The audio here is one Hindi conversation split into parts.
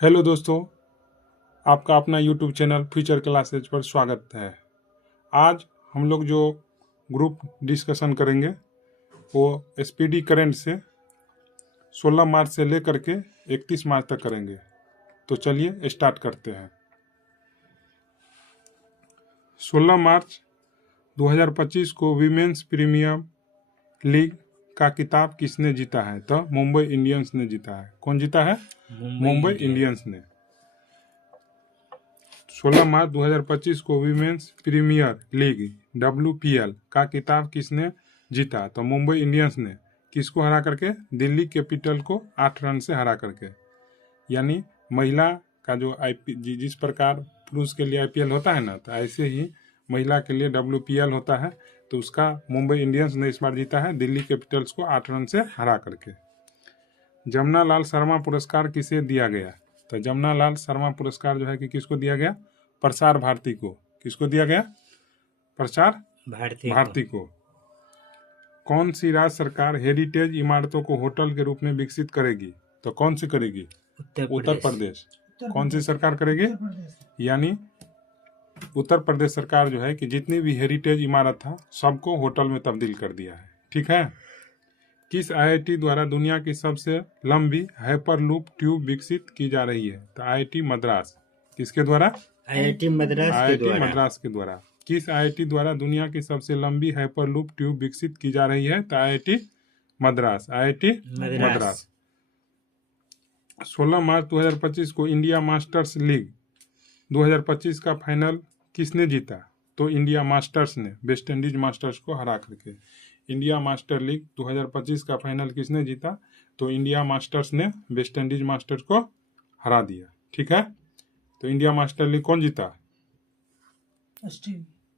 हेलो दोस्तों, आपका अपना यूट्यूब चैनल फ्यूचर क्लासेज पर स्वागत है। आज हम लोग जो ग्रुप डिस्कशन करेंगे वो स्पीडी करंट से 16 मार्च से लेकर के 31 मार्च तक करेंगे। तो चलिए स्टार्ट करते हैं। 16 मार्च 2025 को वीमेंस प्रीमियर लीग का खिताब किसने जीता है? तो मुंबई इंडियंस ने जीता है। कौन जीता है? मुंबई इंडियंस ने। 16 मार्च 2025 को वीमेंस प्रीमियर लीग WPL का खिताब किसने जीता? तो मुंबई इंडियंस ने। किसको हरा करके? दिल्ली कैपिटल को 8 रन से हरा करके। यानी महिला का जो जिस प्रकार पुरुष के लिए IPL होता है ना, तो ऐसे ही महिला के लिए WPL होता है। तो उसका मुंबई इंडियंस ने इस बार जीता है दिल्ली कैपिटल्स को 8 रन से हरा करके। जमुना लाल शर्मा पुरस्कार किसे दिया गया? तो जमुना लाल शर्मा पुरस्कार जो है कि किसको दिया गया? प्रसार भारती को। किसको दिया गया? प्रसार भारती को। कौन सी राज्य सरकार हेरिटेज इमारतों को होटल के रूप में विकसित करेगी? तो कौन सी करेगी? उत्तर प्रदेश। कौन सी सरकार करेगी? यानी उत्तर प्रदेश सरकार जो है कि जितनी भी हेरिटेज इमारत था सबको होटल में तब्दील कर दिया है। ठीक है। किस IIT द्वारा दुनिया की सबसे लंबी हाइपरलूप ट्यूब विकसित की जा रही है? तो IIT मद्रास। किसके द्वारा? IIT मद्रास के द्वारा। किस IIT द्वारा दुनिया की सबसे लंबी हाइपरलूप ट्यूब विकसित की जा रही है? तो IIT मद्रास। IIT मद्रास। 16 मार्च 2025 को इंडिया मास्टर्स लीग 2025 का फाइनल किसने जीता? तो इंडिया मास्टर्स ने वेस्ट इंडीज मास्टर्स को हरा करके। इंडिया मास्टर लीग 2025 का फाइनल किसने जीता? तो इंडिया मास्टर्स ने वेस्ट इंडीज मास्टर्स को हरा दिया। ठीक है। तो इंडिया मास्टर लीग कौन जीता?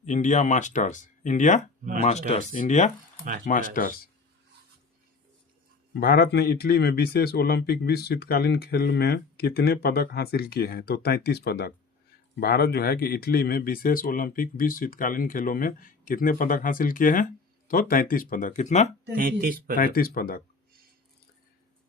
India masters. भारत ने इटली में विशेष ओलंपिक विश्व शीतकालीन खेल में कितने पदक हासिल किए हैं? तो 33 पदक। भारत जो है कि इटली में विशेष ओलंपिक विश्व शीतकालीन खेलों में कितने पदक हासिल किए हैं? तो 33 पदक। कितना? 33 पदक।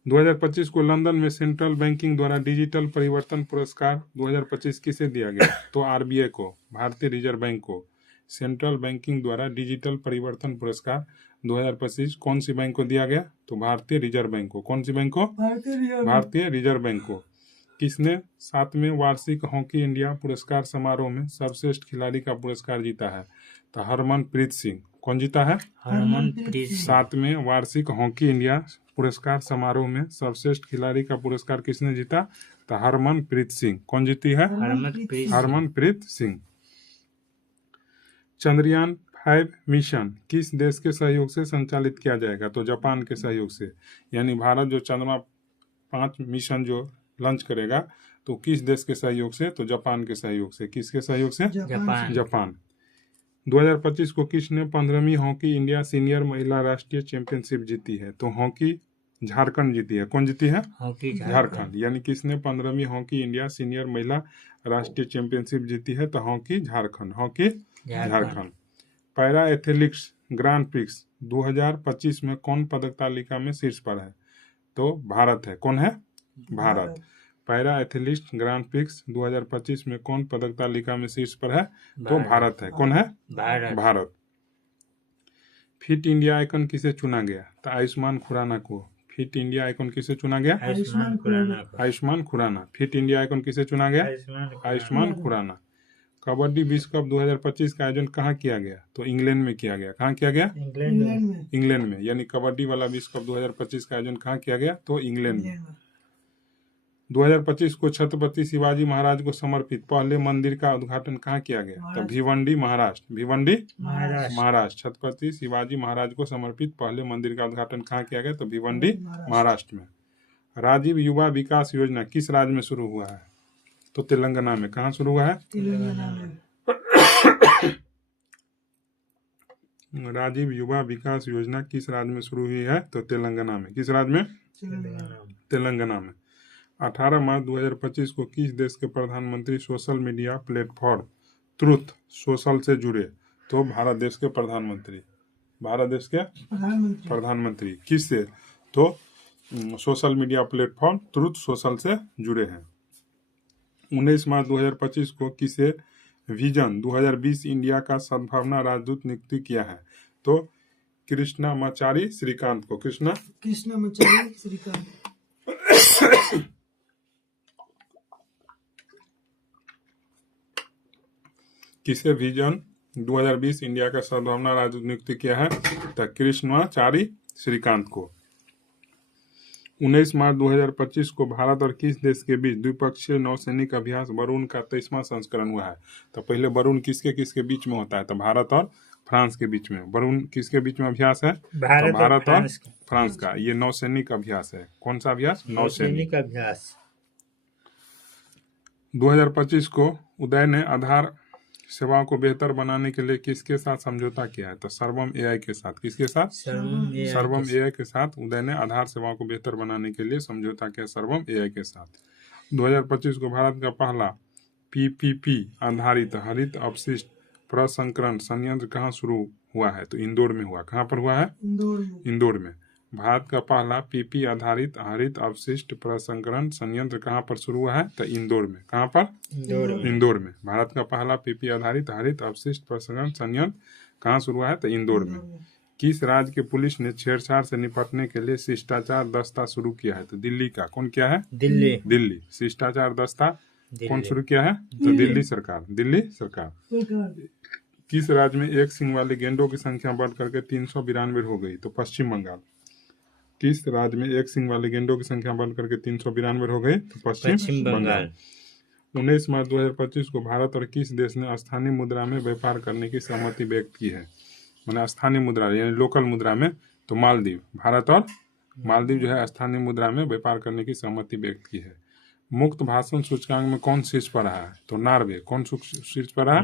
2025 को लंदन में सेंट्रल बैंकिंग द्वारा डिजिटल परिवर्तन पुरस्कार 2025 किसे दिया गया? तो RBI को, भारतीय रिजर्व बैंक को। सेंट्रल बैंकिंग द्वारा डिजिटल परिवर्तन पुरस्कार 2025 कौन सी बैंक को दिया गया? तो भारतीय रिजर्व बैंक को। कौन सी बैंक को? भारतीय रिजर्व बैंक को। किसने 7वें वार्षिक हॉकी इंडिया पुरस्कार समारोह में सर्वश्रेष्ठ खिलाड़ी का पुरस्कार जीता है? तो हरमनप्रीत सिंह। कौन जीता है? हरमनप्रीत सिंह। 7वें वार्षिक हॉकी इंडिया पुरस्कार समारोह में सर्वश्रेष्ठ खिलाड़ी का पुरस्कार किसने जीता? तो हरमनप्रीत सिंह। कौन जीती है? हरमनप्रीत सिंह। चंद्रयान 5 मिशन किस देश के सहयोग से संचालित किया जाएगा? तो जापान के सहयोग से। यानी भारत जो चंद्रमा 5 मिशन जो लॉन्च करेगा तो किस देश के सहयोग से? तो जापान के सहयोग से। किसके सहयोग से? जापान। 2025 को किसने 15वीं हॉकी इंडिया सीनियर महिला राष्ट्रीय चैंपियनशिप जीती है? तो हॉकी झारखंड जीती है। कौन जीती है? हॉकी झारखंड। यानी किसने 15वीं हॉकी इंडिया सीनियर महिला राष्ट्रीय चैंपियनशिप जीती है? तो hockey Jharkhand. Hockey Jharkhand. Para athletics grand prix 2025 में कौन पदक तालिका में शीर्ष पर है? तो भारत है। कौन है? Bharat. Para athletics grand prix 2025 में कौन पदक तालिका में शीर्ष पर है? तो भारत है। कौन है? भारत। फिट इंडिया आइकन किसे चुना गया? तो आयुष्मान खुराना को। फिट इंडिया आइकन किसे चुना गया? Ayushmann Khurrana. Fit India icon किसे चुना गया? आयुष्मान खुराना। कबड्डी विश्व कप 2025 का आयोजन कहाँ किया गया? तो इंग्लैंड में किया गया। कहाँ किया गया? इंग्लैंड में। यानी कबड्डी वाला विश्व कप 2025 का आयोजन कहाँ किया गया? तो इंग्लैंड में। 2025 को छत्रपति शिवाजी महाराज को समर्पित पहले मंदिर का उद्घाटन कहाँ किया गया? तो भिवंडी महाराष्ट्र। छत्रपति शिवाजी महाराज को समर्पित पहले मंदिर का उद्घाटन कहाँ किया गया? तो भिवंडी महाराष्ट्र में। राजीव युवा विकास योजना किस राज्य में शुरू हुआ है? तो तेलंगाना में। कहाँ शुरू हुआ है? राजीव युवा विकास योजना किस राज्य में शुरू हुई है? तो तेलंगाना में। किस राज्य में? तेलंगाना में। 18 मार्च 2025 को किस देश के प्रधानमंत्री social media platform truth social से जुड़े? तो भारत देश के प्रधानमंत्री। भारत देश के प्रधानमंत्री किससे? तो social media platform truth social से जुड़े हैं। 19 मार्च 2025 को किसे विजन 2020 इंडिया का सद्भावना राजदूत नियुक्ति किया है? तो कृष्णामाचारी श्रीकांत को। कृष्णामाचारी श्रीकांत। किसे विजन 2020 इंडिया का सद्भावना राजदूत नियुक्त किया है? तो कृष्णाचारी श्रीकांत को। 19 मार्च 2025 को भारत और किस देश के बीच द्विपक्षीय नौसैनिक अभ्यास वरुण का 23वां संस्करण हुआ है? तो पहले वरुण किसके किसके बीच में होता है? तो भारत और फ्रांस के बीच में। वरुण किसके बीच में अभ्यास है? भारत, तो भारत और फ्रांस का। फ्रांस का। ये नौसैनिक अभ्यास है। कौन सा अभ्यास? नौसैनिक अभ्यास। 2025 को उदय ने आधार सेवाओं को बेहतर बनाने के लिए किसके साथ समझौता किया है? तो सर्वम एआई के साथ। किसके साथ? सर्वम एआई के साथ उदय ने आधार सेवाओं को बेहतर बनाने के लिए समझौता किया सर्वम एआई के साथ। 2025 को भारत का पहला पीपीपी आधारित हरित अपशिष्ट प्रसंस्करण संयंत्र कहाँ शुरू हुआ है? तो इंदौर में हुआ। कहाँ पर हुआ है? इंदौर में। भारत का पहला पीपी आधारित हरित अपशिष्ट प्रसंस्करण संयंत्र कहाँ पर शुरू हुआ है? तो इंदौर में। कहाँ पर? इंदौर में। भारत का पहला पीपी आधारित हरित अपशिष्ट प्रसंस्करण संयंत्र कहाँ शुरू हुआ है? तो इंदौर में। किस राज्य की पुलिस ने छेड़छाड़ से निपटने के लिए शिष्टाचार दस्ता शुरू किया है? तो दिल्ली का। कौन किया है? दिल्ली। शिष्टाचार दस्ता कौन शुरू किया है? तो दिल्ली सरकार। दिल्ली सरकार। किस राज्य में एक सिंग वाले गेंडों की संख्या बढ़ करके 392 हो गई? तो पश्चिम बंगाल। किस राज्य में एक सिंग वाले गेंडों की संख्या बढ़ करके 392 हो गई? तो पश्चिम बंगाल। 19 मार्च 2025 को भारत और किस देश ने स्थानीय मुद्रा में व्यापार करने की सहमति व्यक्त की है? मैंने स्थानीय मुद्रा यानी लोकल मुद्रा में। तो मालदीव। भारत और मालदीव जो है स्थानीय मुद्रा में व्यापार करने की सहमति व्यक्त की है। मुक्त भाषण सूचकांक में कौन शीर्ष पर रहा है? तो नॉर्वे। कौन शीर्ष पर रहा?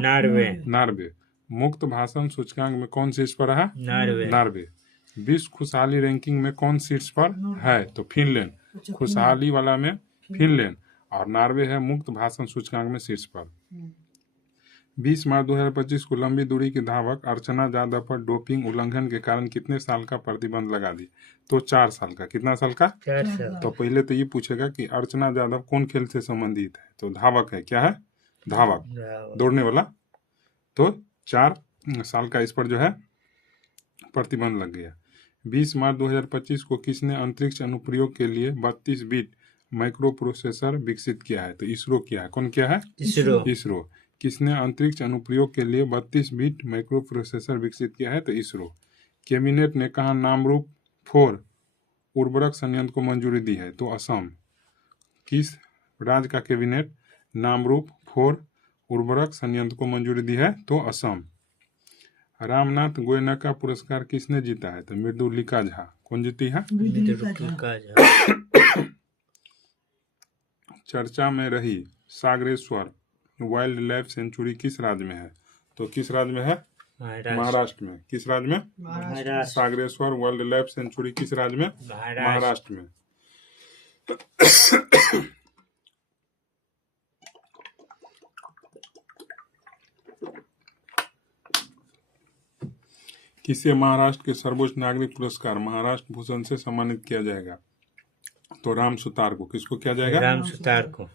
नॉर्वे। मुक्त भाषण सूचकांक में कौन शीर्ष पर रहा? नॉर्वे। विश्व खुशहाली रैंकिंग में कौन शीर्ष पर है? तो फिनलैंड। खुशहाली वाला में फिनलैंड और नॉर्वे है मुक्त भाषण सूचकांक में शीर्ष पर। 20 मार्च 2025 को लंबी दूरी की धावक अर्चना यादव पर डोपिंग उल्लंघन के कारण कितने साल का प्रतिबंध लगा दी? तो 4 साल का। कितना साल का? 4 साल। तो पहले तो ये पूछेगा कि अर्चना यादव कौन खेल से संबंधित है? तो धावक है। क्या है? धावक, दौड़ने वाला। तो 4 साल का इस पर जो है प्रतिबंध लग गया। 20 मार्च 2025 को किसने अंतरिक्ष अनुप्रयोग के लिए 32 बिट माइक्रो प्रोसेसर विकसित किया है? तो इसरो किया है। कौन किया है? इसरो। किसने अंतरिक्ष अनुप्रयोग के लिए 32 बिट माइक्रो प्रोसेसर विकसित किया है? तो इसरो। कैबिनेट ने कहा नामरूप 4 उर्वरक संयंत्र को मंजूरी दी है? तो असम। किस राज्य का कैबिनेट नामरूप 4 उर्वरक संयंत्र को मंजूरी दी है? तो असम। रामनाथ गोयनका पुरस्कार किसने जीता है? तो मृदुलिका झा। कौन जीती है? मृदुलिका झा। चर्चा में रही सागरेश्वर वाइल्ड लाइफ सेंचुरी किस राज्य में है? तो किस राज्य में है? महाराष्ट्र में। किस राज्य में? Maharashtra. Sagareshwar wild life sanctuary किस राज्य में? महाराष्ट्र में। किसे महाराष्ट्र के सर्वोच्च नागरिक पुरस्कार महाराष्ट्र भूषण से सम्मानित किया जाएगा? तो राम सुतार को। किसको किया जाएगा? राम सुतार को।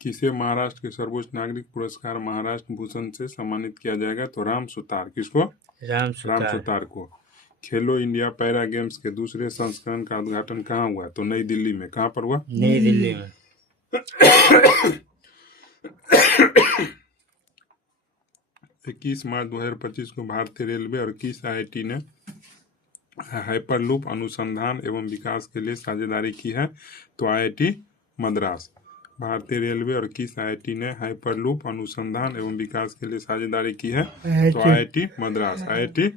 किसे महाराष्ट्र के सर्वोच्च नागरिक पुरस्कार महाराष्ट्र भूषण से सम्मानित किया जाएगा? तो राम सुतार। किसको? राम सुतार को। खेलो इंडिया पैरा गेम्स के दूसरे संस्करण का उद्घाटन कहाँ हुआ? तो नई दिल्ली में। कहाँ पर हुआ? नई दिल्ली में। 21 मार्च 2025 को भारतीय रेलवे और किस आईआईटी ने हाइपरलूप अनुसंधान एवं विकास के लिए साझेदारी की है? तो आईआईटी मद्रास। भारतीय रेलवे और किस आईआईटी ने हाइपरलूप अनुसंधान एवं विकास के लिए साझेदारी की है? तो आईआईटी मद्रास। आईआईटी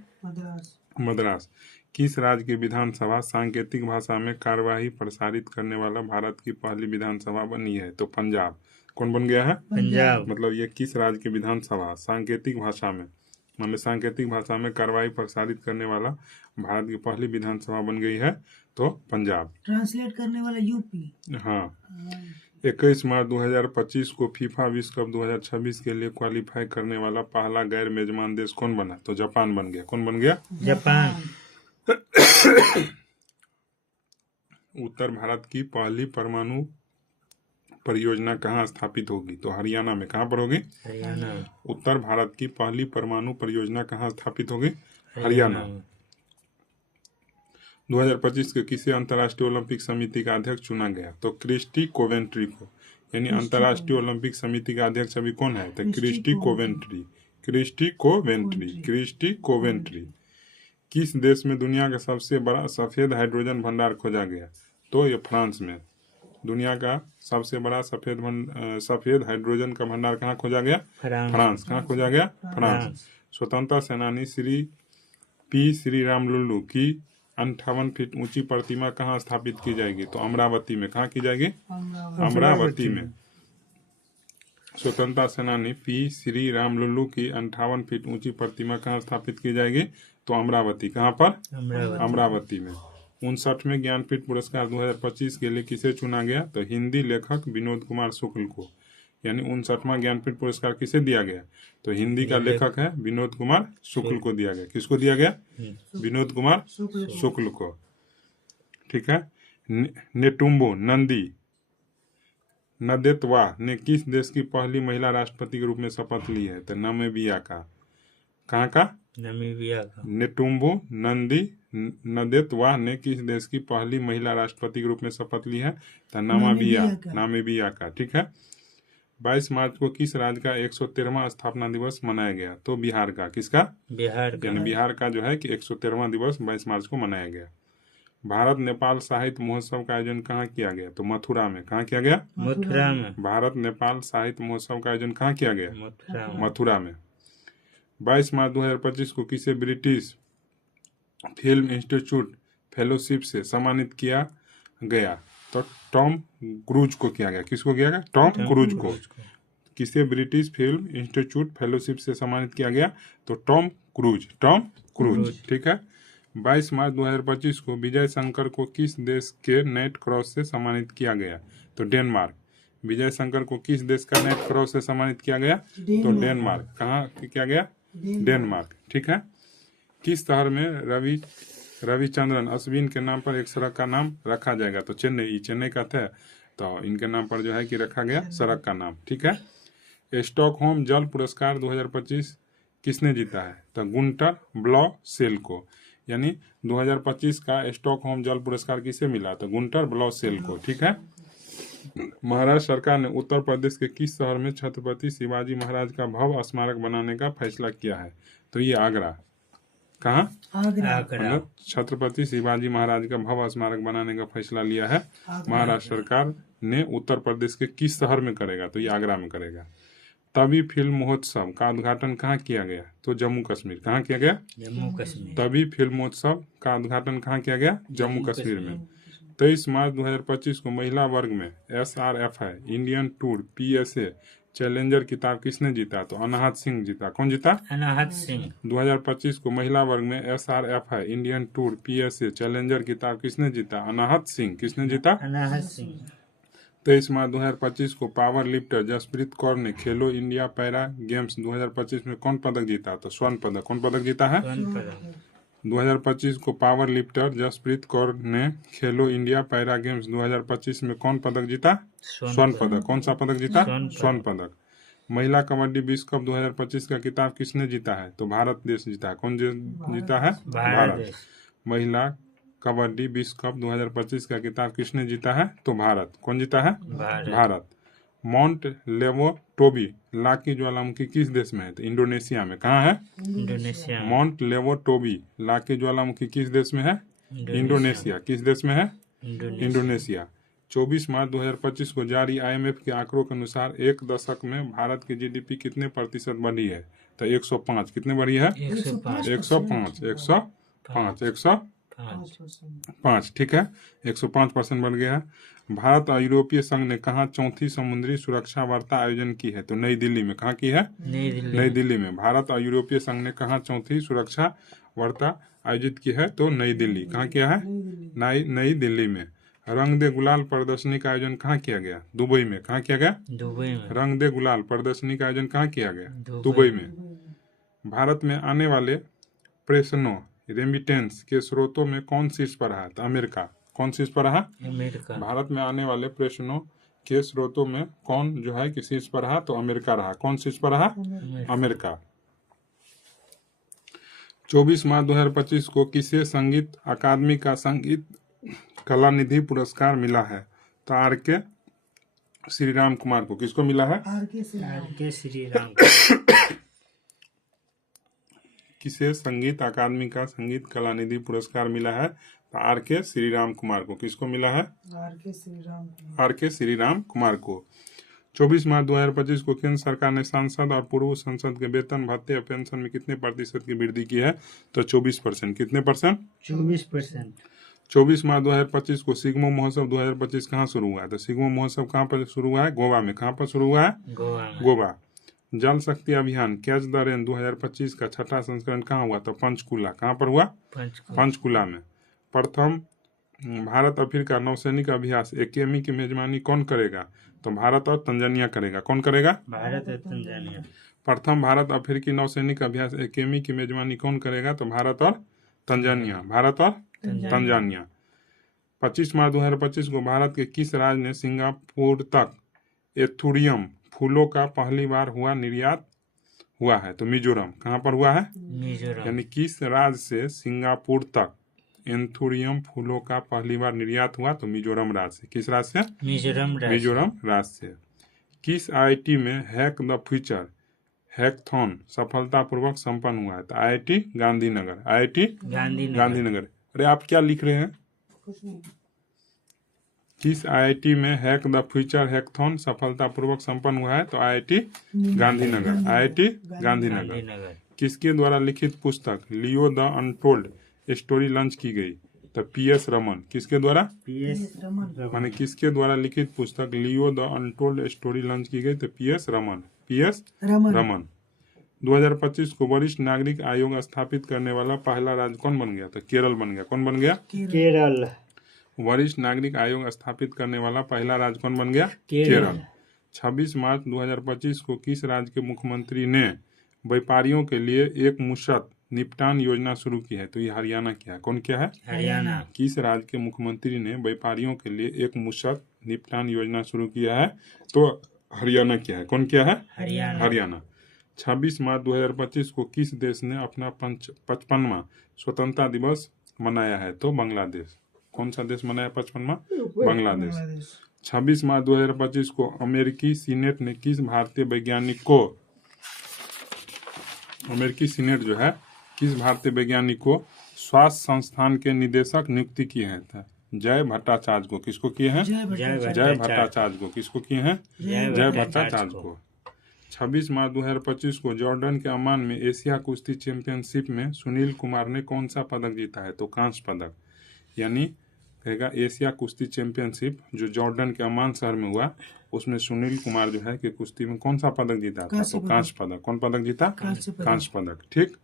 मद्रास। किस राज्य की विधानसभा सांकेतिक भाषा में कार्यवाही प्रसारित करने वाला भारत की पहली विधानसभा बनी है? तो पंजाब। कौन बन गया है? पंजाब। मतलब ये किस राज्य की विधानसभा सांकेतिक भाषा में मतलब सांकेतिक भाषा में कार्यवाही प्रसारित करने वाला भारत की पहली विधानसभा बन गई है? तो पंजाब। ट्रांसलेट करने वाला यूपी। हाँ। 21 मार्च 2025 को फीफा विश्व कप 2026 के लिए क्वालिफाई करने वाला पहला गैर मेजबान देश कौन बना? तो जापान बन गया। कौन बन गया? जापान। उत्तर भारत की पहली परमाणु परियोजना कहाँ स्थापित होगी? तो हरियाणा में। कहाँ पर होगी? हरियाणा में। उत्तर भारत की पहली परमाणु परियोजना कहाँ स्थापित होगी? हरियाणा। में। 2025 के किसी अंतर्राष्ट्रीय ओलंपिक समिति का अध्यक्ष चुना गया? तो क्रिस्टी कोवेंट्री को। यानी अंतर्राष्ट्रीय ओलंपिक समिति का अध्यक्ष अभी कौन है? तो Christie Coventry. Christie Coventry. Christie Coventry. किस देश में दुनिया का सबसे बड़ा सफेद हाइड्रोजन भंडार खोजा गया? तो ये फ्रांस में। दुनिया का सबसे बड़ा सफेद हाइड्रोजन का भंडार कहाँ खोजा गया? फ्रांस। कहाँ खोजा गया? फ्रांस। स्वतंत्रता सेनानी श्री राम लुल्लू की 58 फीट ऊंची प्रतिमा कहाँ स्थापित की जाएगी? तो अमरावती में। कहाँ की जाएगी? अमरावती में। स्वतंत्रता सेनानी श्री राम लुल्लू की 58 फीट ऊंची प्रतिमा कहाँ स्थापित की जाएगी? तो अमरावती। कहाँ पर? अमरावती में। 59वें ज्ञानपीठ पुरस्कार 2025 के लिए किसे चुना गया? तो हिंदी लेखक विनोद कुमार शुक्ल को। यानी 59वां ज्ञानपीठ पुरस्कार किसे दिया गया? तो हिंदी का लेखक है विनोद कुमार शुक्ल को दिया गया। किसको दिया गया? विनोद कुमार शुक्ल को। ठीक है। नेटुम्बो नंदी नदेतवा ने किस देश की पहली महिला राष्ट्रपति के रूप में शपथ ली है? तो नामीबिया का। कहाँ का? नामीबिया का। नेटुम्बो नंदी नदेतवा ने किस देश की पहली महिला राष्ट्रपति के रूप में शपथ ली है? तो नामीबिया का। ठीक है। 22 मार्च को किस राज्य का 113वां स्थापना दिवस मनाया गया? तो बिहार का। किसका? बिहार का। यानी बिहार का जो है कि 113वां दिवस 22 मार्च को मनाया गया। भारत नेपाल साहित्य महोत्सव का आयोजन कहाँ किया गया? तो मथुरा में। कहाँ किया गया? मथुरा में। भारत नेपाल साहित्य महोत्सव का आयोजन कहाँ किया गया? मथुरा में। 22 मार्च 2025 को किसे ब्रिटिश फिल्म इंस्टीट्यूट फेलोशिप से सम्मानित किया गया? तो टॉम क्रूज को किया गया। किसको किया गया? टॉम क्रूज को। किसे ब्रिटिश फिल्म इंस्टीट्यूट फेलोशिप से सम्मानित किया गया? तो टॉम क्रूज। ठीक है। 22 मार्च 2025 को विजय शंकर को किस देश के नेट क्रॉस से सम्मानित किया गया? तो डेनमार्क। विजय शंकर को किस देश का नेट क्रॉस से सम्मानित किया गया? तो डेनमार्क। कहाँ किया गया? डेनमार्क। ठीक है। किस शहर में रविचंद्रन अश्विन के नाम पर एक सड़क का नाम रखा जाएगा? तो चेन्नई का था, तो इनके नाम पर जो है कि रखा गया सड़क का नाम। ठीक है। स्टॉकहोम जल पुरस्कार 2025 किसने जीता है? तो गुंटर ब्लॉसेल को। यानी 2025 का स्टॉकहोम जल पुरस्कार किसे मिला? तो गुंटर ब्लॉसेल को। ठीक है। महाराष्ट्र सरकार ने उत्तर प्रदेश के किस शहर में छत्रपति शिवाजी महाराज का भव्य स्मारक बनाने का फैसला किया है? तो ये आगरा। कहाँ? आगरा। छत्रपति शिवाजी महाराज का भव्य स्मारक बनाने का फैसला लिया है महाराष्ट्र सरकार ने। उत्तर प्रदेश के किस शहर में करेगा? तो ये आगरा में करेगा। तभी फिल्म महोत्सव का उद्घाटन कहाँ किया गया? तो जम्मू कश्मीर। कहाँ किया गया? जम्मू कश्मीर। तभी फिल्म महोत्सव का उद्घाटन कहाँ किया गया? जम्मू कश्मीर में। 23 मार्च 2025 को महिला वर्ग में SRFI Indian tour PSA challenger किताब किसने जीता? तो अनाहत सिंह जीता। कौन जीता? अनाहत सिंह। 2025 को महिला वर्ग में SRFI Indian tour PSA challenger किताब किसने जीता? अनाहत सिंह। किसने जीता? अनाहत सिंह। 23 मार्च 2025 को पावर लिफ्टर जसप्रीत कौर ने खेलो इंडिया पैरा गेम्स 2025 में कौन पदक जीता? तो स्वर्ण पदक। कौन पदक जीता है? 2025 को पावर लिफ्टर जसप्रीत कौर ने खेलो इंडिया पैरा गेम्स 2025 में कौन पदक जीता? स्वर्ण पदक। कौन सा पदक जीता? स्वर्ण पदक। महिला कबड्डी विश्व कप 2025 का खिताब किसने जीता है? तो भारत देश जीता है। कौन जीता है? भारत। महिला कबड्डी विश्व कप 2025 का खिताब किसने जीता है? तो भारत। कौन जीता है? भारत। माउंट लेवोटोबी लाकी ज्वालामुखी किस देश में है? तो इंडोनेशिया में। कहाँ है? इंडोनेशिया। माउंट लेवोटोबी लाकी ज्वालामुखी किस देश में है? इंडोनेशिया। किस देश में है? इंडोनेशिया। 24 मार्च 2025 को जारी IMF के आंकड़ों के अनुसार एक दशक में भारत की GDP कितने प्रतिशत बढ़ी है? तो 105। कितने बढ़ी है? 105। ठीक है। 105% बढ़ गया है। भारत और यूरोपीय संघ ने कहा चौथी समुद्री सुरक्षा वार्ता आयोजन की है? तो नई दिल्ली में। कहाँ की है? नई दिल्ली में। भारत और यूरोपीय संघ ने कहा चौथी सुरक्षा वार्ता आयोजित की है? तो नई दिल्ली। कहाँ किया है? नई दिल्ली में। रंग दे गुलाल प्रदर्शनी का आयोजन कहाँ किया गया? दुबई में। कहाँ किया गया? दुबई में। रंग दे गुलाल प्रदर्शनी का आयोजन कहाँ किया गया? दुबई में। भारत में आने वाले प्रेषणों रेमिटेंस के स्रोतों में कौन शीर्ष पर रहा? तो अमेरिका। कौन शीर्ष पर रहा? अमेरिका। भारत में आने वाले प्रेषणों के स्रोतों में कौन जो है कि शीर्ष पर रहा? तो अमेरिका रहा। कौन शीर्ष पर रहा? अमेरिका। 24 मार्च 2025 को किसे संगीत अकादमी का संगीत कला निधि पुरस्कार मिला है? तो आर के श्रीराम कुमार को। किसको मिला है? आर के से आर के श्री राम किसे संगीत अकादमी का संगीत कला निधि पुरस्कार मिला है? तो आर के श्रीराम कुमार को। किसको मिला है? आर के श्री राम आर के श्रीराम कुमार को। 24 मार्च 2025 को केंद्र सरकार ने सांसद और पूर्व संसद के वेतन भत्ते और पेंशन में कितने प्रतिशत की वृद्धि की है? तो 24%। कितने परसेंट? 24%। 24 मार्च 2025 को सिग्मो महोत्सव 2025 कहाँ शुरू हुआ है? तो सिग्मो महोत्सव कहाँ पर शुरू हुआ है? गोवा में। कहाँ पर शुरू हुआ है? गोवा में। गोवा। जल शक्ति अभियान कैच द रेन 2025 का छठा संस्करण कहाँ हुआ? तो पंचकुला। कहाँ पर हुआ? पंचकुला में। प्रथम भारत अफ्रीका नौसैनिक अभ्यास एकेमी की मेजबानी कौन करेगा? तो भारत और तंजानिया करेगा। कौन करेगा? भारत और तंजानिया। प्रथम भारत अफ्रीकी नौसैनिक अभ्यास एकेमी की मेजबानी कौन करेगा? तो भारत और तंजानिया। भारत और तंजानिया। 25 मार्च 2025 को भारत के किस राज्य ने सिंगापुर तक एथुरियम फूलों का पहली बार हुआ निर्यात हुआ है? तो मिजोरम। कहाँ पर हुआ है? मिजोरम। यानी किस राज्य से सिंगापुर तक एंथुरियम फूलों का पहली बार निर्यात हुआ? तो मिजोरम राज्य से। किस राज्य से? मिजोरम राज्य। मिजोरम राज्य से। किस आईआईटी में हैक द फ्यूचर हैकथॉन सफलतापूर्वक संपन्न हुआ है? तो आईआईटी गांधीनगर। आईआईटी गांधीनगर। अरे आप क्या लिख रहे हैं? कुछ नहीं। किस आईआईटी में हैक द फ्यूचर हैकथॉन सफलतापूर्वक संपन्न हुआ है? तो आईआईटी गांधीनगर। आईआईटी गांधीनगर। किसके द्वारा लिखित पुस्तक Leo the untold story launch की गई? तो पीएस रमन। किसके द्वारा? पीएस रमन। माने किसके द्वारा लिखित पुस्तक Leo the untold story launch की गई? तो पीएस रमन। पीएस रमन। 2025 को वरिष्ठ नागरिक आयोग स्थापित करने वाला पहला राज्य कौन बन गया? तो केरल बन गया। कौन बन गया? केरल। वरिष्ठ नागरिक आयोग स्थापित करने वाला पहला राज्य कौन बन गया? केरल। 26 मार्च 2025 को किस राज्य के मुख्यमंत्री ने व्यापारियों के लिए एक मुश्त निपटान योजना शुरू की है? तो ये हरियाणा क्या है? कौन क्या है? हरियाणा। किस राज्य के मुख्यमंत्री ने व्यापारियों के लिए एक मुश्त निपटान योजना शुरू किया है? तो हरियाणा क्या है? कौन क्या है? हरियाणा। 26 मार्च 2025 को किस देश ने अपना 55वां स्वतंत्रता दिवस मनाया है? तो बांग्लादेश। कौन सा देश मनाया 55वां? बांग्लादेश। 26 मार्च 2025 को अमेरिकी सीनेट ने किस भारतीय वैज्ञानिक को अमेरिकी सीनेट जो है किस भारतीय वैज्ञानिक को स्वास्थ्य संस्थान के निदेशक नियुक्ति किए हैं? जय भट्टाचार्य को। किसको किए हैं? जय भट्टाचार्य को। किसको किए हैं? जय भट्टाचार्य को। 26 मार्च 2025 को जॉर्डन के अम्मान में एशिया कुश्ती चैंपियनशिप में सुनील कुमार ने कौन सा पदक जीता है? तो कांस्य पदक। यानी कहेगा एशिया कुश्ती चैंपियनशिप जो जॉर्डन के अम्मान शहर में हुआ उसमें सुनील कुमार जो है कि कुश्ती में कौन सा पदक जीता था? तो कांस्य पदक। कौन पदक जीता? कांस्य पदक। ठीक।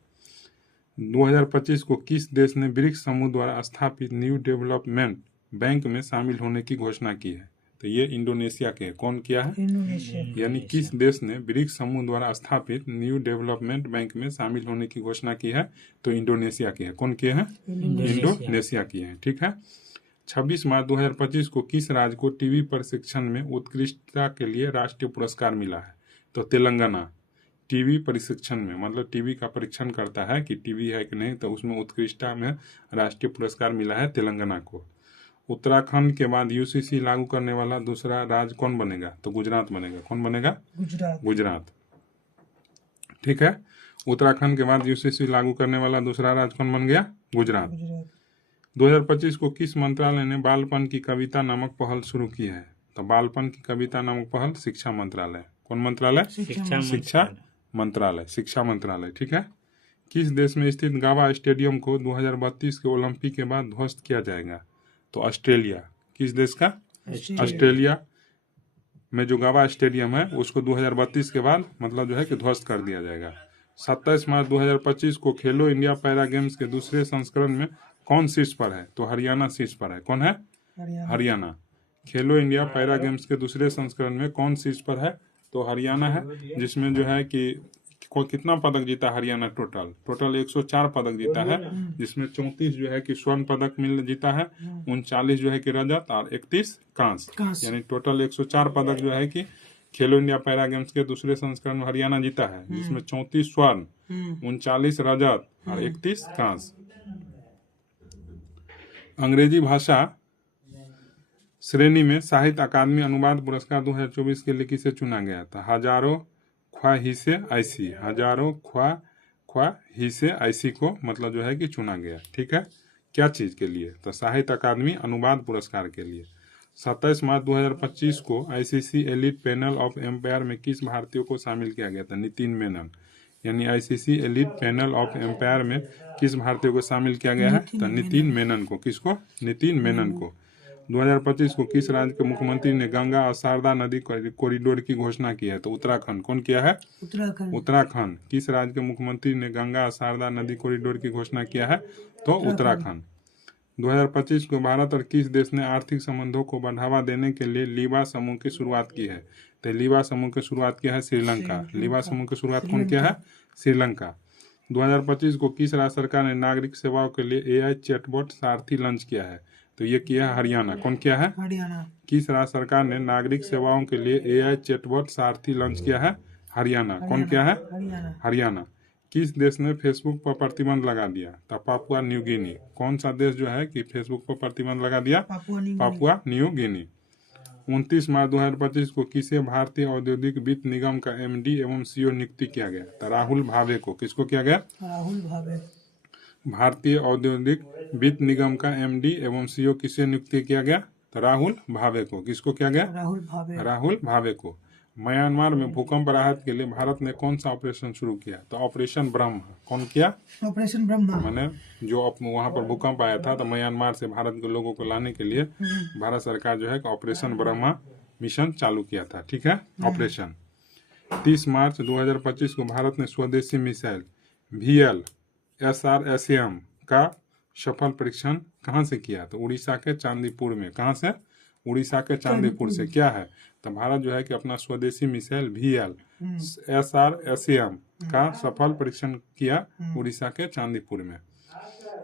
2025 को किस देश ने ब्रिक्स समूह द्वारा स्थापित न्यू डेवलपमेंट बैंक में शामिल होने की घोषणा की है? तो ये इंडोनेशिया के। कौन किया है? इंडोनेशिया। यानी किस देश ने ब्रिक्स समूह द्वारा स्थापित न्यू डेवलपमेंट बैंक में शामिल होने की घोषणा की है? तो इंडोनेशिया की है। कौन किए हैं? इंडोनेशिया की है। ठीक है। 26 मार्च 2025 को किस राज्य को टीवी प्रशिक्षण में उत्कृष्टता के लिए राष्ट्रीय पुरस्कार मिला है? तो तेलंगाना। टीवी प्रशिक्षण में मतलब टीवी का परीक्षण करता है कि टीवी है कि नहीं, तो उसमें उत्कृष्टता में राष्ट्रीय पुरस्कार मिला है तेलंगाना को। उत्तराखंड के बाद यूसीसी लागू करने वाला दूसरा राज्य कौन बनेगा? तो गुजरात बनेगा। कौन बनेगा? गुजरात। ठीक है। उत्तराखंड के बाद यूसीसी लागू करने वाला दूसरा राज्य कौन बन गया? गुजरात। 2025 को किस मंत्रालय ने बालपन की कविता नामक पहल शुरू की है? तो बालपन की कविता नामक पहल शिक्षा मंत्रालय। कौन मंत्रालय? शिक्षा मंत्रालय। शिक्षा मंत्रालय। ठीक है। किस देश में स्थित गावा स्टेडियम को 2032 के ओलंपिक के बाद ध्वस्त किया जाएगा? तो ऑस्ट्रेलिया। किस देश का? ऑस्ट्रेलिया में जो गावा स्टेडियम है उसको 2032 के बाद मतलब जो है कि ध्वस्त कर दिया जाएगा। 27 मार्च 2025 को खेलो इंडिया पैरा गेम्स के दूसरे संस्करण में कौन शीर्ष पर है? तो हरियाणा शीर्ष पर है। कौन है? हरियाणा। खेलो इंडिया पैरा गेम्स के दूसरे संस्करण में कौन शीर्ष पर है? तो हरियाणा है, जिसमें जो है कि कितना पदक जीता हरियाणा? टोटल 104 पदक जीता है, जिसमें 34 जो है कि स्वर्ण पदक जीता है, 39 जो है कि रजत और 31 कांस्य, यानी टोटल 104 पदक जो है कि खेलो इंडिया पैरा गेम्स के दूसरे संस्करण में हरियाणा जीता है, जिसमें 34 स्वर्ण, 39 रजत और 31 कांस्य। अंग्रेजी भाषा श्रेणी में साहित्य अकादमी अनुवाद पुरस्कार 2024 के लिए किसे चुना गया था? हजारों ख्वाहिशे ऐसी, हजारों ख्वाहिशे ऐसी को मतलब जो है कि चुना गया। ठीक है, क्या चीज के लिए? तो साहित्य अकादमी अनुवाद पुरस्कार के लिए। 27 मार्च 2025 को ICC elite panel of umpire में किस भारतीय को शामिल किया गया था? नितिन मेनन। यानी ICC elite panel of umpire में किस भारतीय को शामिल किया गया है? तो नितिन मेनन को। किसको? नितिन मेनन को। 2025 को किस राज्य के मुख्यमंत्री ने गंगा और शारदा नदी कॉरिडोर की घोषणा की है? तो उत्तराखंड। कौन किया है? उत्तराखंड। किस राज्य के मुख्यमंत्री ने गंगा और शारदा नदी कॉरिडोर की घोषणा किया है? तो उत्तराखंड। 2025 को भारत और किस देश ने आर्थिक संबंधों को बढ़ावा देने के लिए लीबा समूह की शुरुआत की है? तो लीबा समूह की शुरुआत किया है श्रीलंका। लीबा समूह की शुरुआत कौन किया है? श्रीलंका। 2025 को किस राज्य सरकार ने नागरिक सेवाओं के लिए एआई चैटबॉट सारथी लॉन्च किया है? तो ये किया है हरियाणा। कौन किया है? हरियाणा। किस राज्य सरकार ने नागरिक सेवाओं के लिए एआई चैटबॉट सारथी लॉन्च किया है? हरियाणा। कौन किया है? हरियाणा। किस देश ने फेसबुक पर प्रतिबंध लगा दिया? तो पापुआ न्यू गिनी। कौन सा देश जो है कि फेसबुक पर प्रतिबंध लगा दिया? Papua New Guinea. 29 मार्च 2025 को किसे भारतीय औद्योगिक वित्त निगम का एमडी एवं सीईओ नियुक्ति किया गया? तो राहुल भावे को। किसको किया गया? राहुल भावे। भारतीय औद्योगिक वित्त निगम का एमडी एवं सीईओ किसे नियुक्ति किया गया? तो राहुल भावे को। किसको किया गया? राहुल भावे को। म्यांमार में भूकंप राहत के लिए भारत ने कौन सा ऑपरेशन शुरू किया? तो ऑपरेशन ब्रह्म। कौन किया? ऑपरेशन ब्रह्मा। मैंने जो वहां पर भूकंप आया था तो म्यांमार से भारत के लोगों को लाने के लिए भारत सरकार जो है ऑपरेशन ब्रह्मा मिशन चालू किया था। ठीक है, ऑपरेशन। 30 मार्च 2025 को भारत ने स्वदेशी मिसाइल VLSRSAM का सफल परीक्षण कहां से किया? तो उड़ीसा के चांदीपुर में। कहां से? उड़ीसा के चांदीपुर से। क्या है? तो भारत जो है कि अपना स्वदेशी मिसाइल VLSRSAM का सफल परीक्षण किया उड़ीसा के चांदीपुर में।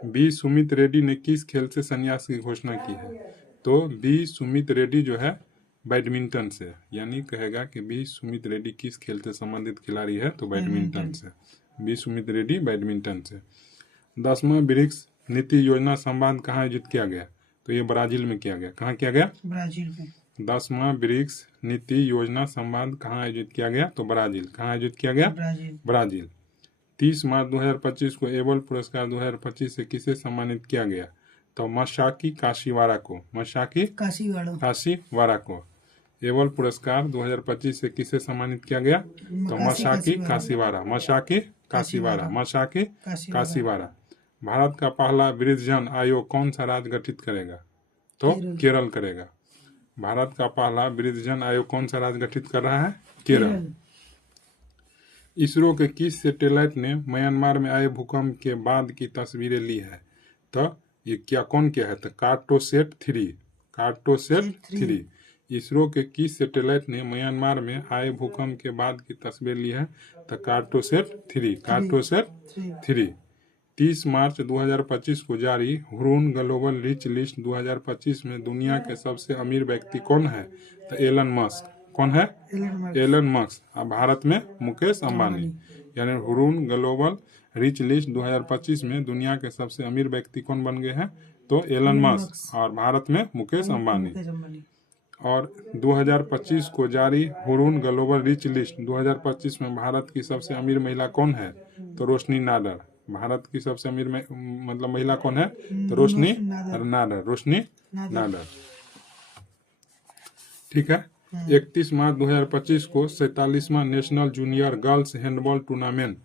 बी सुमित रेड्डी ने किस खेल से संन्यास की घोषणा की है? तो बी सुमित रेड्डी जो है बैडमिंटन से, यानी कहेगा कि बी सुमित रेड्डी किस खेल से संबंधित खिलाड़ी है? तो बैडमिंटन से। बी सुमित रेड्डी बैडमिंटन से। 10वां ब्रिक्स नीति योजना संवाद कहाँ आयोजित किया गया? तो ये ब्राजील में किया गया। कहाँ किया गया? ब्राजील में। 10वां ब्रिक्स नीति योजना संवाद कहाँ आयोजित किया गया? तो ब्राजील। कहाँ आयोजित किया गया? ब्राजील। 30 मार्च 2025 को एबल पुरस्कार 2025 से किसे सम्मानित किया गया? तो मसाकी काशीवारा को। मसाकी काशीवारा को। एबल पुरस्कार 2025 से किसे सम्मानित किया गया? तो मसाकी काशीवारा। मसाकी काशीवारा। मसाकी काशीवारा। भारत का पहला वृद्धजन आयोग कौन सा राज्य गठित करेगा? तो केरल करेगा। भारत का पहला वृद्धजन आयोग कौन सा राज्य गठित कर रहा है? केरल। इसरो के किस सैटेलाइट ने म्यांमार में आए भूकंप के बाद की तस्वीरें ली है? तो ये क्या कौन किया है? तो कार्टोसेट 3। कार्टोसेट 3। इसरो के किस सैटेलाइट ने म्यांमार में आए भूकंप के बाद की तस्वीर ली है? तो कार्टोसेट 3। कार्टोसेट 3। 30 मार्च 2025 को जारी हुरून ग्लोबल रिच लिस्ट 2025 में दुनिया के सबसे अमीर व्यक्ति कौन है? तो एलन मस्क। कौन है? Elon Musk. और भारत में मुकेश अंबानी। यानी हुरून ग्लोबल रिच लिस्ट 2025 में दुनिया के सबसे अमीर व्यक्ति कौन बन गए हैं? तो एलन मस्क। और भारत में मुकेश अंबानी। और 2025 को जारी हुरून ग्लोबल रिच लिस्ट 2025 में भारत की सबसे अमीर महिला कौन है? तो रोशनी नाडर। भारत की सबसे अमीर मतलब महिला कौन है? तो रोशनी नाडर। रोशनी नाडर। ठीक है। 31 मार्च 2025 को 47वां national junior girls handball tournament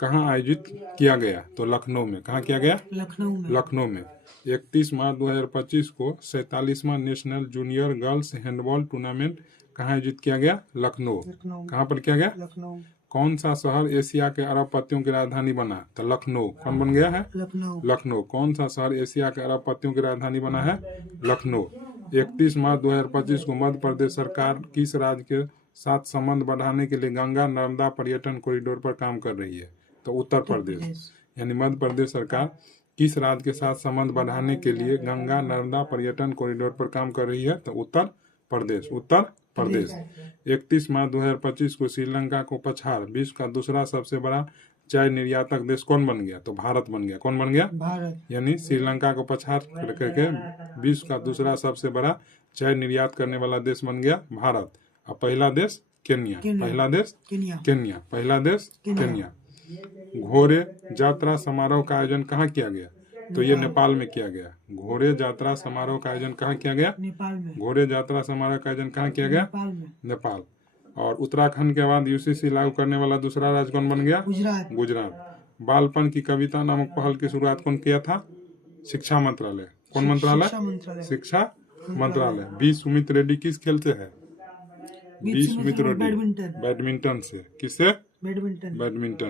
कहाँ आयोजित किया गया? तो लखनऊ में। कहाँ किया गया? लखनऊ में। 31 मार्च 2025 को 47वां national junior girls handball tournament कहाँ आयोजित किया गया? लखनऊ। कहाँ पर किया गया? लखनऊ। कौन सा शहर एशिया के अरबपतियों की राजधानी बना? तो लखनऊ। कौन बन गया है? लखनऊ। कौन सा शहर एशिया के अरबपतियों की राजधानी बना है? लखनऊ। 31 मार्च 2025 को मध्य प्रदेश सरकार किस राज्य के साथ संबंध बढ़ाने के लिए गंगा नर्मदा पर्यटन कॉरिडोर पर काम कर रही है? तो उत्तर प्रदेश। यानी मध्य प्रदेश सरकार किस राज्य के साथ संबंध बढ़ाने के लिए गंगा नर्मदा पर्यटन कॉरिडोर पर काम कर रही है? तो उत्तर प्रदेश। उत्तर प्रदेश। 31 मार्च 2025 को श्रीलंका को पछाड़ विश्व का दूसरा सबसे बड़ा चाय निर्यातक देश कौन बन गया? तो भारत बन गया। कौन बन गया? भारत। यानी श्रीलंका को पछाड़ करके विश्व का दूसरा सबसे बड़ा चाय निर्यात करने वाला देश बन गया भारत। और पहला देश केन्या। पहला देश केन्या। पहला देश केन्या। घोड़े यात्रा समारोह का आयोजन कहाँ किया गया? तो ये नेपाल में किया गया। घोड़े यात्रा समारोह का आयोजन कहाँ किया गया? नेपाल में। घोड़े यात्रा समारोह का आयोजन कहाँ किया गया? नेपाल में। नेपाल। और उत्तराखंड के बाद यूसीसी लागू करने वाला दूसरा राज्य कौन बन गया? गुजरात। गुजरात। बालपन की कविता नामक पहल की शुरुआत कौन किया था? शिक्षा मंत्रालय। कौन मंत्रालय? शिक्षा मंत्रालय। शिक्षा मंत्रालय। बी सुमित रेड्डी किस खेल से है? B Sumeeth Reddy badminton. Badminton से। किससे? बैडमिंटन। बैडमिंटन।